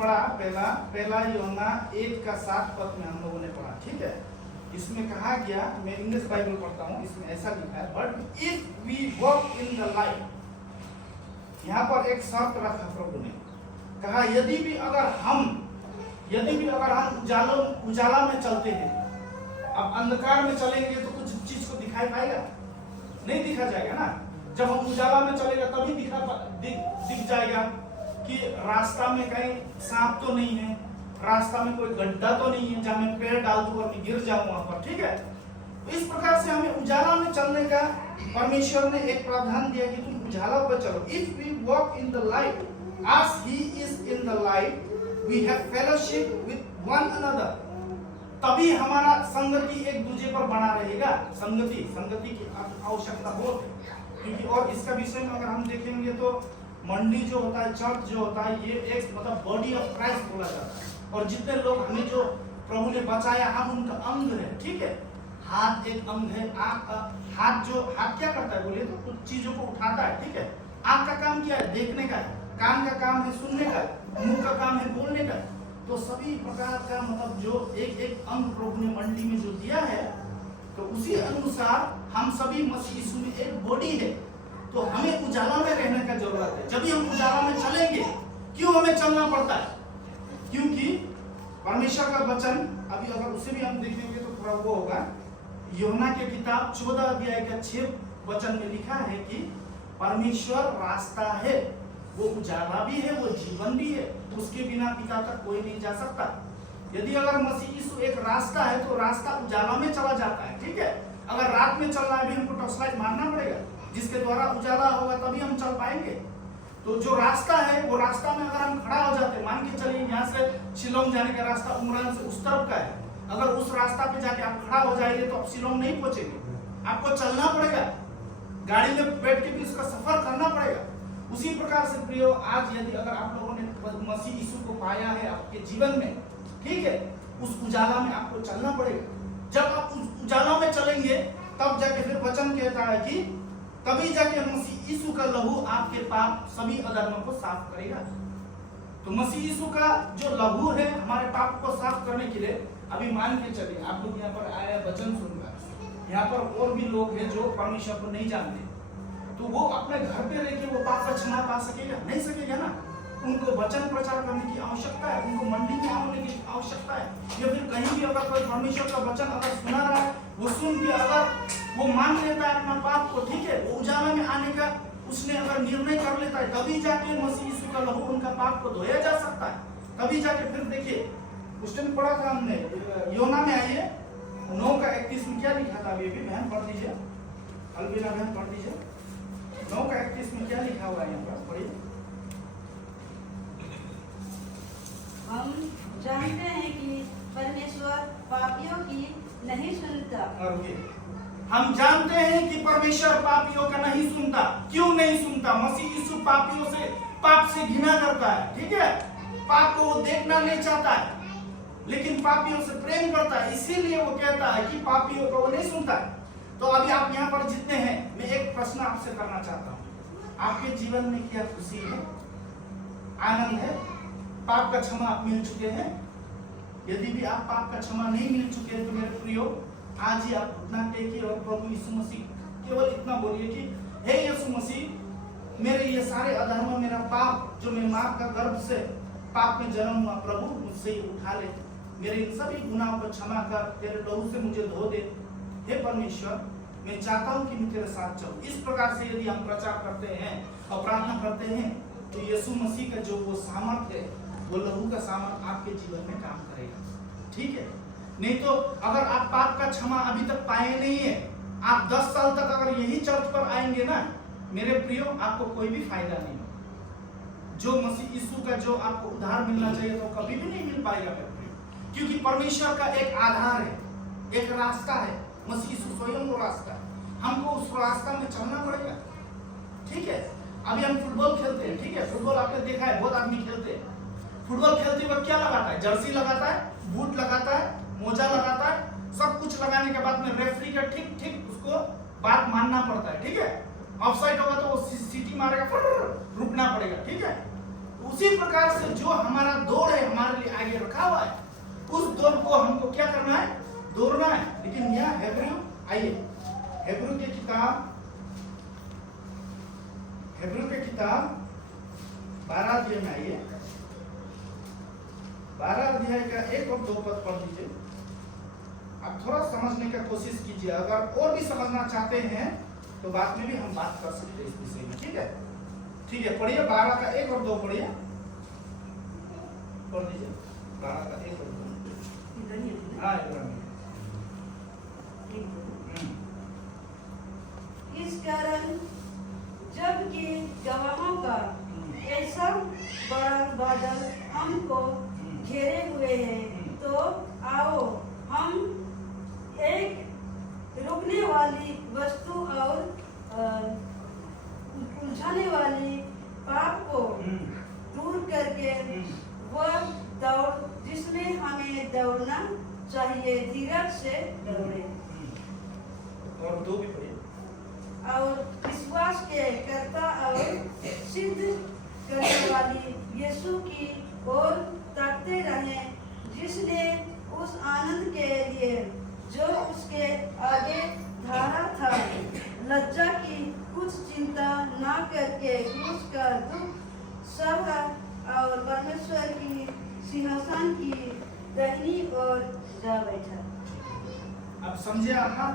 पढ़ा पहला यूहन्ना 1:7 में हम लोगों ने पढ़ा, ठीक है। इसमें कहा गया, मैं इंग्लिश बाइबल पढ़ता हूँ, इसमें ऐसा लिखा है, but if we walk in the light, यहाँ पर एक शर्त रखा प्रभु ने, कहा यदि भी अगर हम उजाला में चलते हैं। अब अंधकार में चलेंगे तो कुछ चीज को दिखाई पाएगा? नहीं दिखा जाएगा ना। जब हम उजाला में चलेगा तभी दिख जाएगा कि रास्ता में कहीं सांप तो नहीं है, रास्ता में कोई गड्ढा तो नहीं है जहां मैं पैर डाल दूं और मैं गिर जाऊं वहां पर, ठीक है। तो इस प्रकार से हमें उजाला में चलने का परमेश्वर ने एक प्रावधान दिया कि तुम उजाला पर चलो। If we walk in the light as he is in the light, we have fellowship with one another। तभी हमारा संगति एक दूसरे पर बना रहेगा। संगति की आवश्यकता बहुत है, क्योंकि और इसका विषय में अगर हम देखेंगे तो मंडी जो होता है, चर्च जो होता है, ये एक मतलब बॉडी ऑफ क्राइस्ट बोला जाता है। और जितने लोग हमें जो प्रभु ने बचाया, हम उनका अंग है, ठीक है। हाथ एक अंग है, हाथ क्या करता है बोलिए तो कुछ चीजों को उठाता है, ठीक है। आंख का काम क्या है? देखने का है। कान का काम है सुनने का, मुंह का काम है बोलने का। तो सभी प्रकार का मतलब जो एक अंग प्रभु ने मंडी में जो दिया है, तो उसी अनुसार हम सभी मसीह यीशु में एक बॉडी है। तो हमें उजाला में रहने का जरूरत है। जब भी हम उजाला में चलेंगे, क्यों हमें चलना पड़ता है? क्योंकि परमेश्वर का वचन, अभी अगर उसे भी हम देखेंगे तो थोड़ा वो होगा। यूहन्ना के किताब 14:6 में लिखा है कि परमेश्वर रास्ता है, वो उजाला भी है, वो जीवन भी है, उसके बिना पिता तक कोई नहीं जा सकता। यदि अगर मसीह यीशु एक रास्ता है तो रास्ता उजाला में चला जाता है, ठीक है। अगर रात में चलना है भी हमको टॉर्च लाइट मारना पड़ेगा, जिसके द्वारा उजाला होगा तभी हम चल पाएंगे। तो जो रास्ता है वो रास्ता में अगर हम खड़ा हो जाते, मान के चलिए यहाँ से शिलोंग जाने का रास्ता उमरान से उस तरफ का है, अगर उस रास्ता पे जाके आप खड़ा हो जाएंगे तो आप शिलोंग नहीं पहुंचेंगे, आपको चलना पड़ेगा, गाड़ी में बैठ के भी उसका सफर करना पड़ेगा। उसी प्रकार से प्रियो, आज यदि अगर आप लोगों ने मसीह यीशु को पाया है आपके जीवन में, ठीक है, उस उजाला में आपको चलना पड़ेगा। जब आप उस उजाला में चलेंगे तब जाके फिर वचन कहता है कि तभी जाके मसीह यीशु का लहू आपके पाप सभी अधर्मों को साफ करेगा। तो मसीह यीशु का जो लहू है हमारे पाप को साफ करने के लिए, अभी मान के चलिए आप लोग यहाँ पर आए वचन सुनकर, यहाँ पर और भी लोग हैं जो परमेश्वर को नहीं जानते, तो वो अपने घर पे रह के वो पाप का क्षमा पा सकेगा? नहीं सकेगा ना। उनको वचन प्रचार करने की आवश्यकता है, उनको मंडी में आने की आवश्यकता है, या फिर कहीं भी अगर कोई परमेश्वर का वचन अगर सुना रहा है, वो सुन के अगर वो मान लेता है अपना पाप को, ठीक है, वो उजाला में आने का उसने अगर निर्णय कर लेता है, तभी जाके मसीह यीशु का लहू उनका पाप को धोया जा सकता है। तभी जाके फिर देखिए, उस टाइम पढ़ा था हमने, यूहन्ना में आइए 9:31 में क्या लिखा था? अभी बहन पढ़ दीजिए, अलबीना बहन पढ़ दीजिए। 9:31 में क्या लिखा हुआ है यहाँ पर? पढ़िए। हम जानते हैं कि परमेश्वर पापियों की नहीं सुनता। हम जानते हैं कि परमेश्वर पापियों का नहीं सुनता। क्यों नहीं सुनता? मसीह यीशु पापियों से, पाप से घृणा करता है, ठीक है। पाप को वो देखना नहीं चाहता है, लेकिन पापियों से प्रेम करता है, इसीलिए वो कहता है कि पापियों को वो नहीं सुनता है। तो अभी आप यहाँ पर जितने हैं, मैं एक प्रश्न आपसे करना चाहता हूँ, आपके जीवन में क्या खुशी है, आनंद है? पाप का क्षमा आप मिल चुके हैं? यदि भी आप पाप का क्षमा नहीं मिल चुके हैं तो मेरे प्रियो, आज ही आप घुटना टेकिए और प्रभु यीशु मसीह केवल इतना बोलिए कि हे यीशु मसीह, मेरे ये सारे अधर्म, मेरा पाप जो मैं माँ का गर्भ से पाप में जन्म हुआ, प्रभु मुझसे ये उठा ले, मेरे इन सभी गुनाहों को क्षमा कर, तेरे लहू से मुझे धो दे। हे परमेश्वर, मैं चाहता हूँ कि मैं तेरे साथ चलूं। इस प्रकार से यदि हम प्रचार करते हैं और प्रार्थना करते हैं तो यीशु मसीह का जो वो सामर्थ है, वो लहू का सामर्थ आपके जीवन में काम करेगा, ठीक है। नहीं तो अगर आप पाप का क्षमा अभी तक पाए नहीं है, आप 10 साल तक अगर यही चर्च पर आएंगे ना मेरे प्रियो, आपको कोई भी फायदा नहीं होगा। जो मसीह यीशु का जो आपको उद्धार मिलना चाहिए तो कभी भी नहीं मिल पाएगा मेरे प्रियो, क्योंकि परमेश्वर का एक आधार है, एक रास्ता है, मसीह यीशु स्वयं वो रास्ता है। हमको उस रास्ता में चलना पड़ेगा, ठीक है। अभी हम फुटबॉल खेलते हैं, ठीक है, फुटबॉल आपने देखा है, बहुत आदमी खेलते हैं। फुटबॉल खेलते वक्त क्या लगाता है? जर्सी लगाता है, बूट लगाता है, मोजा लगाता है, सब कुछ लगाने के बाद में रेफरी का ठीक ठीक उसको बात मानना पड़ता है, ठीक है। ऑफसाइड होगा तो वो सीटी मारेगा, रुकना पड़ेगा, ठीक है। उसी प्रकार से जो हमारा दौड़ है आगे रखा हुआ है, उस दौड़ को हमको क्या करना है, दौड़ना है। लेकिन यह हेब्रू, आइए हेब्रू के किताब 12 अध्याय में आइए, 12 अध्याय का 1 और 2 पद पढ़ लीजिए। आप थोड़ा समझने का कोशिश कीजिए, अगर और भी समझना चाहते हैं तो बाद में भी हम बात कर सकते हैं इस विषय में, ठीक है? ठीक है, पढ़िए 12 का 1 और 2 पढ़िए, पढ़ लीजिए 12 का 1 और 2। हाँ, इस कारण जबकि गवाहों का ऐसा बड़ा बादल हमको घेरे हुए हैं, तो आओ हम एक रुकने वाली वस्तु और उलझाने वाली पाप को दूर करके वह दौड़ जिसमें हमें दौड़ना चाहिए, धीरज से दौड़े। और 2 भी पढ़िए। और विश्वास के कर्ता और सिद्ध करने वाली यीशु की ओर ताकते रहें, जिसने उस आनंद के लिए जो उसके आगे धारा था, लज्जा की कुछ चिंता ना करके क्रूस का दुख सह और परमेश्वर की सिंहासन की दाहिनी ओर जा बैठा। अब समझे आप ना,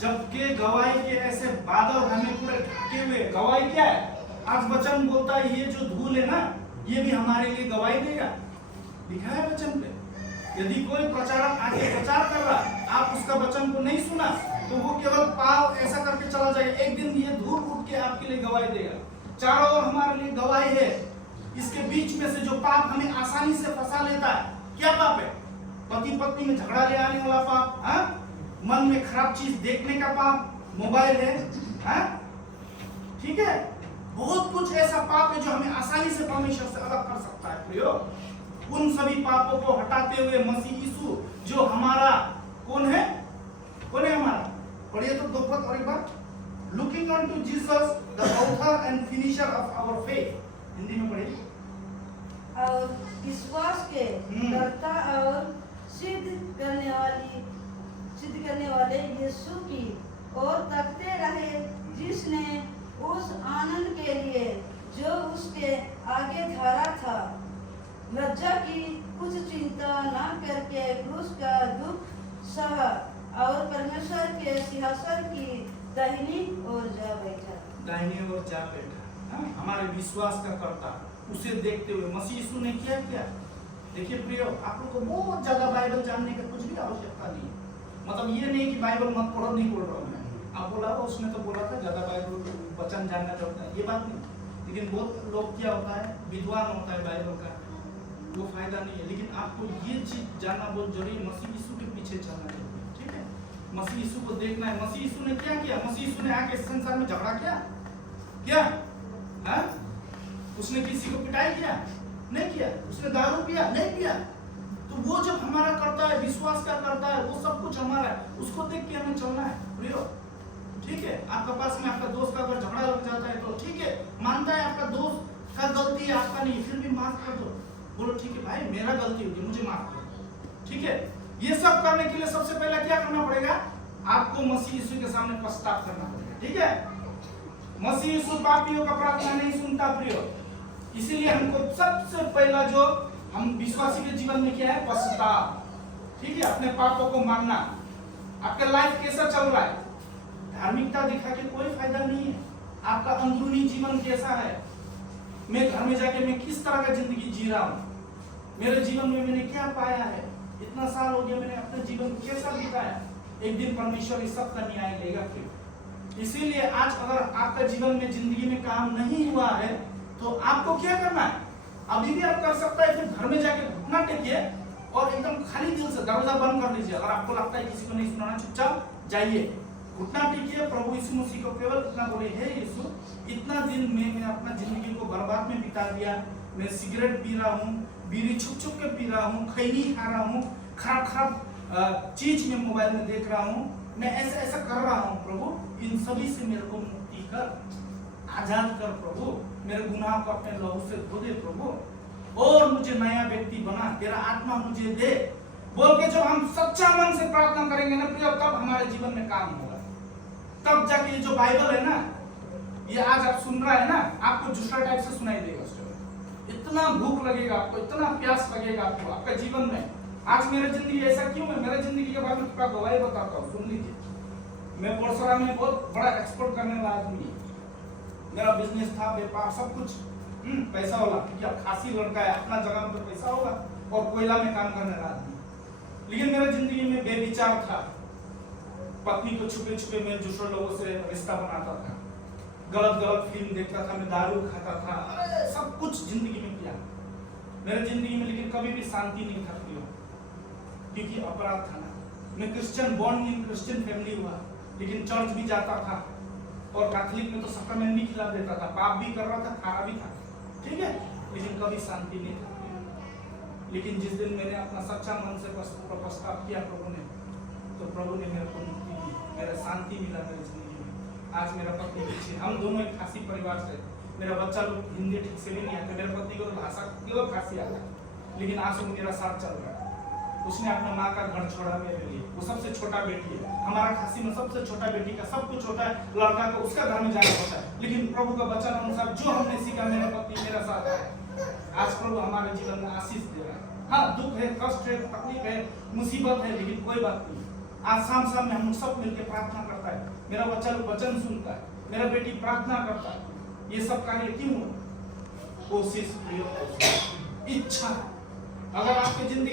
जबकि गवाही के ऐसे बादल हमें पूरे ढके हुए, गवाही क्या है? आज वचन बोलता है ये जो धूल है ना, ये भी हमारे लिए गवाही देगा, लिखा है वचन पे। यदि कोई प्रचारक आगे प्रचार कर रहा, आप उसका वचन को नहीं सुना, तो वो केवल पाव ऐसा करके चला जाएगा, एक दिन ये धूल उठ के आपके लिए गवाही देगा। चारों ओर हमारे लिए गवाही है, इसके बीच में से जो पाप हमें आसानी से फंसा लेता है, क्या पाप है? पति पत्नी में झगड़ा ले आने वाला पाप, हाँ? मन में खराब चीज देखने का पाप, मोबाइल है, हाँ? ठीक है, बहुत कुछ ऐसा पाप है जो हमें आसानी से परमेश्वर से अलग कर सकता है प्रियो। उन सभी पापों को हटाते हुए मसीह यीशु जो हमारा कौन है हमारा, पढ़िए तो 2 पद और एक बार, looking on to Jesus the author and finisher of our faith, Hindi में पढ़िए। और विश्वास के कर्ता और सिद्ध करने वाले यीशु की ओर ताकते रहे, जिसने उस आनंद के लिए जो उसके आगे धारा था, लज्जा की कुछ चिंता न करके क्रूस का दुख सहा और परमेश्वर के सिंहासन की दाहिनी ओर जा बैठा। दाहिनी ओर जा बैठा, हमारे विश्वास का कर्ता, उसे देखते हुए मसीह यीशु ने क्या किया। देखिए प्रियो, आप लोग को बहुत ज्यादा बाइबल जानने की कुछ भी आवश्यकता नहीं है। मतलब ये नहीं कि बाइबल मत पढ़ो, नहीं पढ़ रहा हूँ मैं, आप बोला उसने तो बोला था ज्यादा बाइबल वचन जानना चाहता है, ये बात नहीं। लेकिन बहुत लोग क्या होता है, विद्वान होता है बाइबल का, वो फायदा नहीं है। लेकिन आपको ये चीज जानना बहुत जरूरी, मसीह यीशु के पीछे चलना चाहिए, ठीक है? मसीह यीशु को देखना है। मसीह यीशु ने क्या किया? मसीह यीशु ने आके संसार में झगड़ा किया? हाँ? उसने किसी को पिटाई किया? नहीं किया। उसने दारू पिया? नहीं पिया। तो वो जब हमारा करता है, विश्वास का करता है, वो सब कुछ हमारा है, उसको देख के हमें चलना है प्रियो, ठीक है? आपका पास में आपका दोस्त का अगर झगड़ा लग जाता है तो ठीक है, मानता है आपका दोस्त का गलती है, आपका नहीं, फिर भी माफ कर दो, बोलो ठीक है भाई मेरा गलती होगी, मुझे माफ कर, ठीक है? ये सब करने के लिए सबसे पहले क्या करना पड़ेगा? आपको मसीह यीशु के सामने पश्चाताप करना पड़ेगा, ठीक है? मसीह यीशु पापियों का प्रार्थना नहीं सुनता प्रियो, इसीलिए हमको सबसे पहला जो हम विश्वासी के जीवन में क्या है? पश्चाताप, ठीक है? अपने पापों को मानना। आपका लाइफ कैसा चल रहा है? धार्मिकता दिखा के कोई फायदा नहीं है। आपका अंदरूनी जीवन कैसा है? मैं घर में जाके मैं किस तरह का जिंदगी जी रहा हूँ? मेरे जीवन में मैंने क्या पाया है? इतना साल हो गया मैंने अपने जीवन को कैसा बिताया? एक दिन परमेश्वर इस सब का न्याय लेगा फिर। इसीलिए आज अगर आपका जीवन में जिंदगी में काम नहीं हुआ है तो आपको क्या करना है? अभी भी आप कर सकता है, फिर घर में जाके घुटना टेकिए और एकदम खाली दिल से दरवाजा बंद कर लीजिए। अगर आपको लगता है किसी को नहीं सुनाना, चुपचाप जाइए, घुटना टेकिए, प्रभु यीशु मसीह को केवल इतना बोले, हे यीशु, इतना दिन में मैं अपना जिंदगी को बर्बाद में बिता दिया, मैं सिगरेट पी रहा हूँ, बीड़ी छुप छुप के पी रहा हूँ, खैनी खा रहा हूँ, खराब चीज में मोबाइल में देख रहा हूँ, मैं ऐसा ऐसा कर रहा हूँ, प्रभु इन सभी से मेरे को मुक्ति कर, आजाद कर प्रभु, मेरे गुनाह को अपने लहू से धो दे प्रभु, और मुझे नया व्यक्ति बना ना, तेरा आत्मा मुझे दे, बोल के जब हम सच्चा मन से प्रार्थना करेंगे ना प्रिय, तब हमारे जीवन में काम होगा। तब जाके ये जो बाइबल है ना, ये आज आप सुन रहा है ना, आपको दूसरा टाइप से सुनाई देगा। उस समय इतना भूख लगेगा आपको, इतना प्यास लगेगा आपको आपका जीवन में। आज मेरी जिंदगी ऐसा क्यों है, मेरे जिंदगी के बारे में थोड़ा गवाही बताता हूँ, सुन लीजिए। मैं पोरसरा में बहुत बड़ा एक्सपोर्ट करने वाला आदमी, मेरा बिजनेस था, व्यापार सब कुछ पैसा वाला, क्या खासी लड़का है, अपना जगह पर पैसा होगा और कोयला में काम करने वाला आदमी। लेकिन मेरे जिंदगी में बेविचार था, पत्नी को छुपे छुपे मैं दूसरे लोगों से रिश्ता बनाता था, गलत गलत फिल्म देखता था, मैं दारू खाता था, सब कुछ जिंदगी में किया मेरे जिंदगी में। लेकिन कभी भी शांति नहीं था प्रियो, क्योंकि अपराध था ना। मैं Christian, born in Christian family हुआ, लेकिन चर्च भी जाता था और कैथोलिक में तो सक्रमेंट भी खिला देता था, पाप भी कर रहा था, खाना भी था, ठीक है, लेकिन कभी शांति नहीं था। लेकिन जिस दिन मैंने अपना सच्चा मन से प्रस्ताव किया प्रभु ने, तो प्रभु ने मेरे को मुक्ति दी, मेरा शांति मिला मेरी जिंदगी में। आज मेरा पत्नी पीछे, हम दोनों एक खासी परिवार से, मेरा बच्चा लोग हिंदी ठीक से भी नहीं आता, मेरे पत्नी को तो भाषा केवल खासी आता है, लेकिन आज वो मेरा साथ चल रहा है। उसने अपना माँ का घर छोड़ा मेरे लिए, वो सबसे छोटा बेटी है, हमारा खासी में सबसे छोटा बेटी का सब कुछ होता है, लड़का को उसका घर में जाना होता है, लेकिन प्रभु का वचन अनुसार जो हमने सीखा, मेरा पति मेरा साथ है। आज प्रभु हमारे जीवन में आशीष दे रहा है। हाँ, दुख है, कष्ट है, तकलीफ है, मुसीबत है, लेकिन कोई बात नहीं। आज शाम शाम में हम सब मिलकर प्रार्थना करता है, मेरा बच्चा लोग वचन सुनता है, मेरा बेटी प्रार्थना करता है। ये सब कार्य क्यों? कोशिश, इच्छा। अगर आपकी जिंदगी